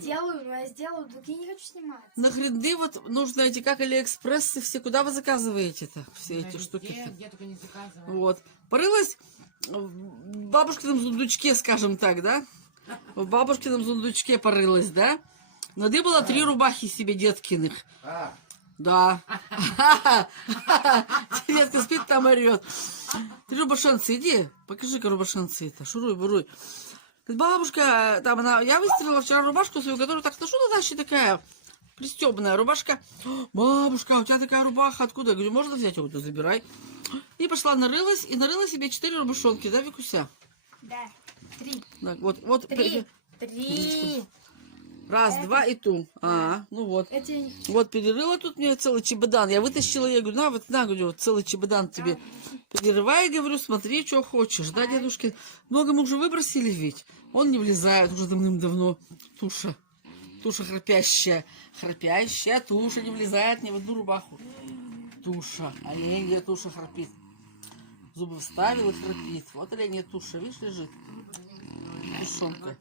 сделаю, но я сделаю, только я не хочу снимать. Нахрен вот нужно эти, как Алиэкспрессы все, куда вы заказываете-то? Все эти штуки. Где только не заказываю. Вот. Порылась в бабушкином сундучке, скажем так, да? В бабушкином сундучке порылась, да? Надыбала 3 рубахи себе деткиных. Да. Детка спит, там орет. 3 рубашенцы, иди. Покажи-ка рубашенцы это. Шуруй, буруй. Бабушка, там она, я выстирала вчера рубашку свою, которую так ношу на даче, такая пристебанная рубашка. Бабушка, у тебя такая рубаха, откуда? Я говорю, можно взять его, то забирай. И пошла нарылась, и нарыла себе 4 рубашонки, да, Викуся? Да, 3. Так, вот. 3. 3. Раз, два и ту. Ну вот. Эти... Вот перерыла тут мне целый чемодан. Я вытащила, я говорю, на, говорю, вот целый чемодан тебе. Перерывай, говорю, смотри, что хочешь. Да, дедушки? Много мы уже выбросили ведь. Он не влезает уже давным-давно. Туша. Туша храпящая. Храпящая туша не влезает ни в одну рубаху. Туша. Оленья туша храпит. Зубы вставил и храпит. Вот оленья туша, видишь, лежит. Тушонка.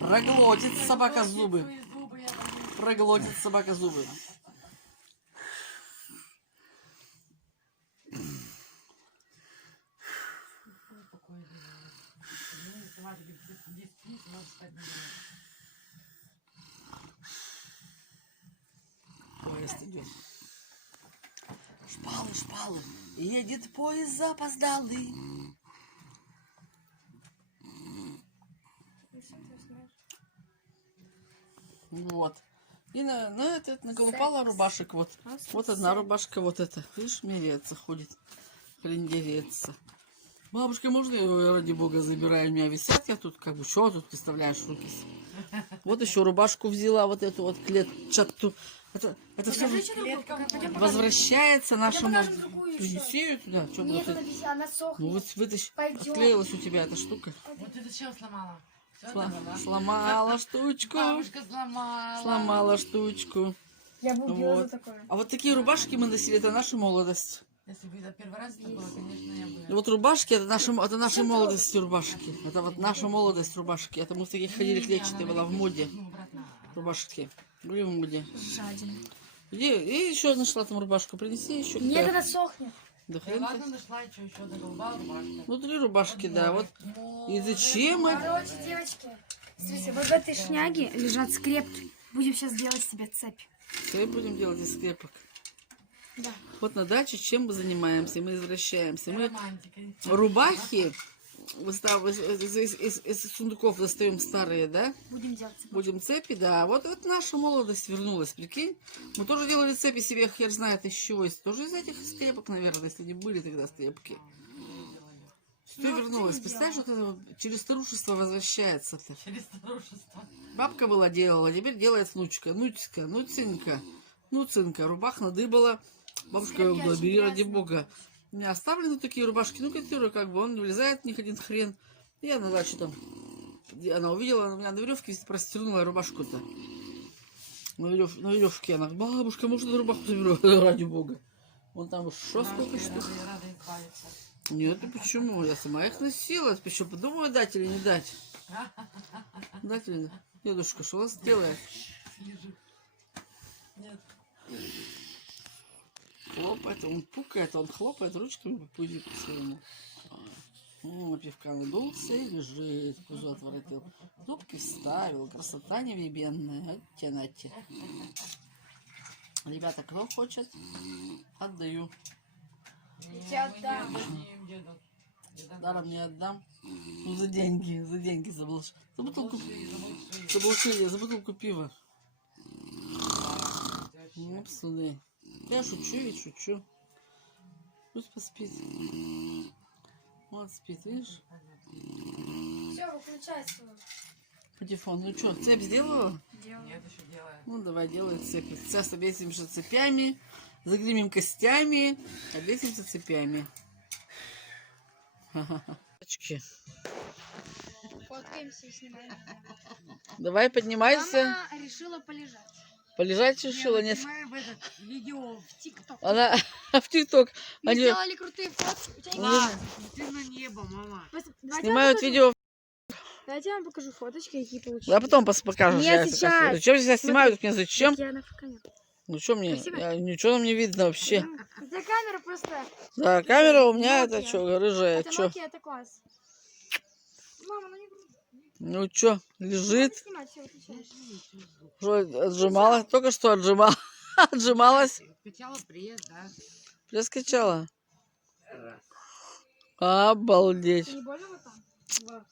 Проглотит собака зубы. Проглотит собака зубы. Поезд идет. Шпалы, шпалы. Едет поезд запоздалый. Вот. И наколупала рубашек. Вот. Вот одна рубашка, вот эта. Видишь, меряется, ходит. Хрендереется. Бабушка, можно я его, ради бога, забираю? У меня висят, я тут как бы, что тут представляешь, руки. Вот еще рубашку взяла, вот эту вот клетчатую. Это все возвращается нашему... Принеси ее туда. Что нет, она сохнет. Ну, вытащи. Отклеилась у тебя эта штука. Вот это что сломала? Сломала штучку. Бабушка сломала. Сломала штучку. Я бы убила за такое. А вот такие рубашки мы носили, это наша молодость. Если бы это первый раз это было, конечно, я бы... Вот рубашки, это наши молодости рубашки. Это вот наша молодость рубашки. Это мы в таких ходили клетчатые, была в моде. Рубашки. Были в моде. И еще нашла там рубашку, принеси еще. Нет, она сохнет. Да хрен ладно, нашла, что еще доголбала рубашку. Ну, 3 рубашки, да, вот. И зачем это? Короче, девочки, смотрите, вот в этой шняге лежат скрепки. Будем сейчас делать себе цепь. Цепь будем делать из скрепок. Да. Вот на даче чем мы занимаемся? Мы возвращаемся. Мы рубахи из сундуков достаем старые, да? Будем делать цепь. Будем цепи, да. Вот наша молодость вернулась, прикинь. Мы тоже делали цепи себе, хер знает из чего. Тоже из этих скрепок, наверное, если не были тогда скрепки. Все вернулось. Представляешь, вот это вот через старушество возвращается. Через старушество. Бабка была делала, теперь делает внучка. Нуцинка. Рубах надыбала. Бабушка говорила, бери ради бога. У меня оставлены такие рубашки, которые как бы он не влезает, ни один хрен. Я на даче там, она увидела, она у меня на веревке простернула рубашку-то. На веревке она, бабушка, можно на рубаху заберу? Ради бога. Вон там что, сколько штук? Нет, ну почему? Я сама их носила. Еще подумаю, дать или не дать. Дать или не? Дедушка, что у вас делает? Нет. Хлопает, он пукает, он хлопает ручками по пузе по своему. Пивка надулся и лежит, пузо отворотил. Зубки вставил, красота невъебенная. Оттянайте. Ребята, кто хочет, отдаю. Я тебе отдам. Даром не отдам. Ну, за деньги забыл. За бутылку пива. Ну, пацаны. Я шучу ведь, шучу. Пусть поспит. Вот спит, видишь? Все, выключайся. Патефон, ну что, цепь сделала? Нет, еще делаю. Ну, давай, делай цепь. Сейчас обвесимся цепями, загремим костями, обвесимся цепями. Очки. Фоткаемся и снимаем. Давай, поднимайся. Мама решила полежать. Полежать решила, нет? Снимаем этот видео В ТикТок. Она в ТикТок. Мы сделали крутые фотки. У тебя Ладно, смотри на небо, мама. Снимают видео. Давайте я вам покажу фоточки, какие получились. Я потом покажу. Нет, сейчас. Зачем я снимаю? Так мне зачем? Я на камеру. Ну что мне? Красиво? Ничего нам не видно вообще. Это камера просто... Да, камера у меня это Nokia. что, рыжая, Это что? Nokia, это класс. Мама, ну не буду Ну что, лежит? снимать, все, выключаешь. Что, отжимала? Только что отжимала. Отжималась. Качала пресс, да? Пресс качала. Обалдеть. Не больно вот там?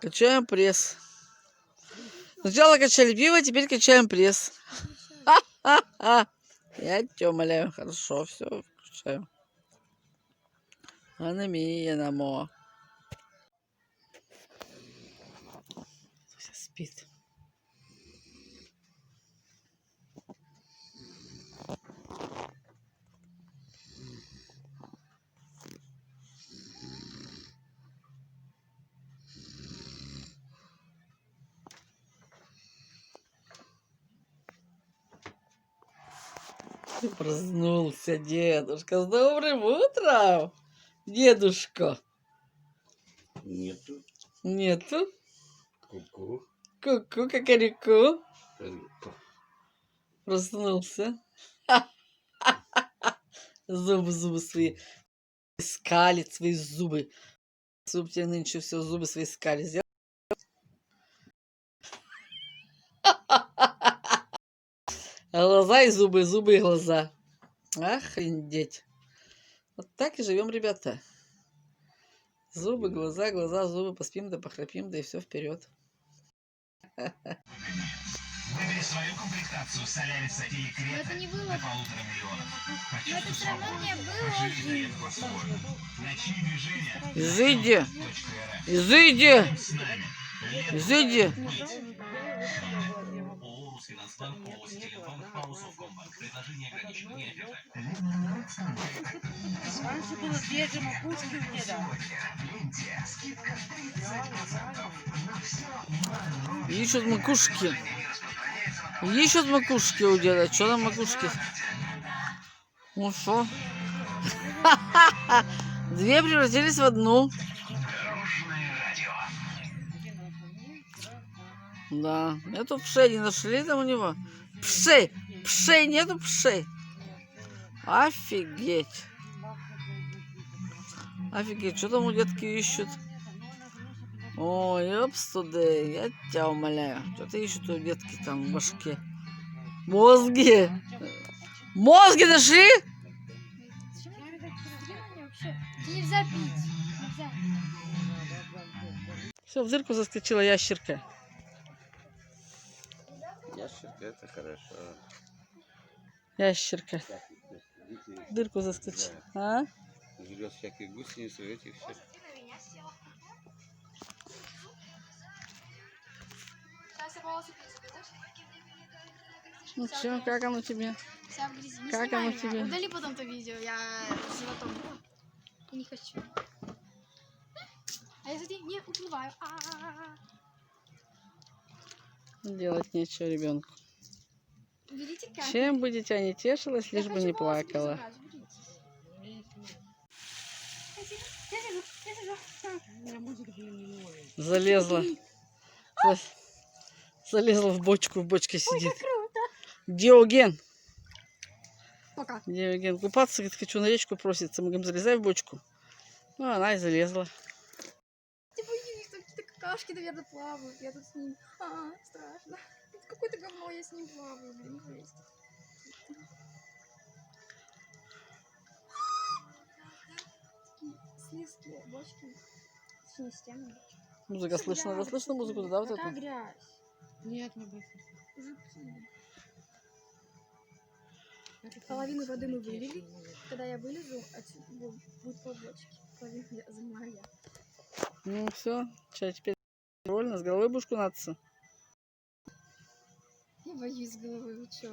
Качаем пресс. Сначала качали пиво, теперь качаем пресс. Ха-ха-ха. Я тебя умоляю. Хорошо, все, включаю. Анемия намо. Спит. Проснулся дедушка. С добрым утром, дедушка. Нету. Нету. Ку-ку. Ку-ку, кокорику. Ку. Проснулся. Зубы свои. Скалит свои зубы. Зуб тебе нынче все, зубы свои скалит. Сделал? Глаза и зубы, зубы и глаза. Охренеть. Вот так и живем, ребята. Зубы, глаза, глаза, зубы. Поспим да похрапим, да и все вперед. Выбери свою комплектацию Соляриса или Крета это не было. до 1,5 миллиона. Но это все равно не было Проживи очень. проект по-своему. Начни движение. Изыди! .рф. Изыди! С нами. Изыди! ООО «Русфинансбанк», ООО «Ситилинком», ПАО «Совкомбанк». Предложение ограничено. Не оферта. Раньше было свежие макушки у деда. Ищут макушки. Ищут макушки у деда. Что там макушки? Ну что? Две превратились в одну. Да. Нету пшей, не нашли там у него? Пшей! Пшей, нету пшей. Офигеть. Офигеть, что там у детки ищут? Ой, ёпс тудей, я тебя умоляю. Что-то ищут у детки там в башке. Мозги! Мозги нашли? Зачем это так стремление вообще? Это нельзя пить. Нельзя. Все, в дырку заскочила ящерка. Ящерка, это хорошо. Ящерка. Дети В дырку заскочила. А? жрет всякие гусеницы, этих всех. Сейчас я волосы перезаберу. Ну что, как оно тебе? Вся в грязи. Не Как снимай оно меня. тебе? Удали потом то видео. Я с животом была. Я не хочу. А я смотри, не уплываю. Делать нечего ребенку. Берите камеру. Чем бы дитя не тешилось, Я лишь бы хочу не волосы плакала. перезабрать, берите. Я сижу. У меня музыка не Залезла. Залезла в бочку, в бочке сидит. Круто. Диоген. Пока. Диоген. Купаться, говорит, хочу на речку просится. Мы говорим, залезай в бочку. Ну, она и залезла. Ты боюсь, что какие-то какашки, наверное, плавают. Я тут с ним. Страшно. Это какое-то говно, я с ним плаваю, блин, жесть. Такие слизкие бочки. Точнее, стены. Музыка слышно, да, слышно музыку, да, вот Какая эту? грязь. Нет, мы быстро. Жуки. Половину воды мы вылили. Когда я вылезу, отсюда будет полбочки. Половину занимаю я. Ну, все. Че, теперь довольно, с головой будешь кунаться? Я боюсь головы, вы чё?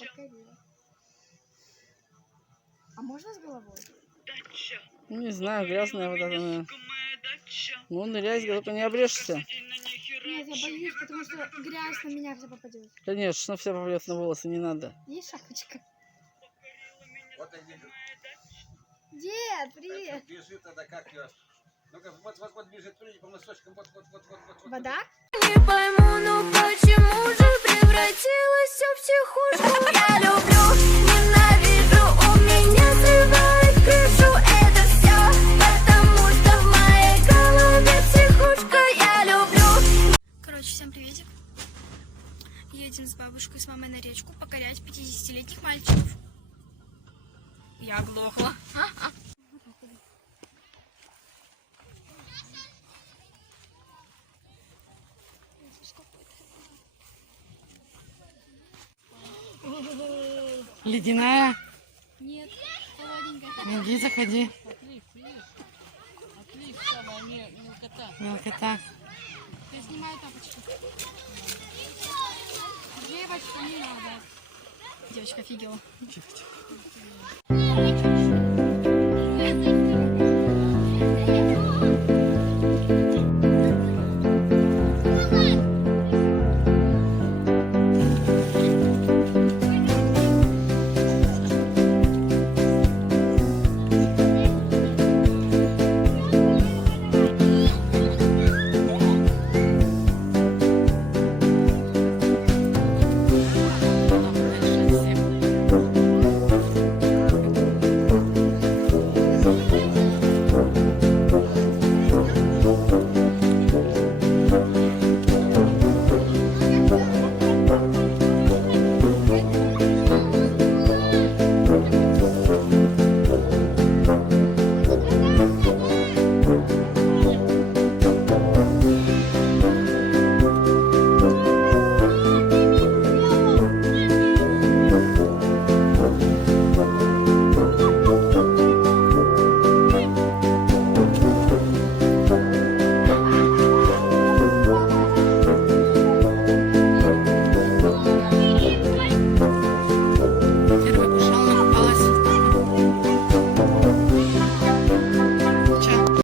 Покорила. А можно с головой? Ну, не знаю, грязная вода. Наверное. Ну, ныряй, только не обрежься. Нет, я боюсь, потому что грязь на меня вся попадет. Конечно, вся попадет на волосы, не надо. Есть шапочка? Дед, привет. Бежит тогда как ее. Ну-ка, вот бежит, по носочкам, вот. Вода? Не пойму, но почему же превратилась все в психушку? Я люблю, ненавижу, у меня срывает крышу. Это все потому, что в моей голове психушка. Я люблю. Короче, всем приветик. Едем с бабушкой, с мамой на речку покорять 50-летних мальчиков. Я оглохла. Ледяная? Нет, холодненькая. Иди, заходи. Мелкота. Я снимаю тапочки. Девочка, не надо. Девочка офигела.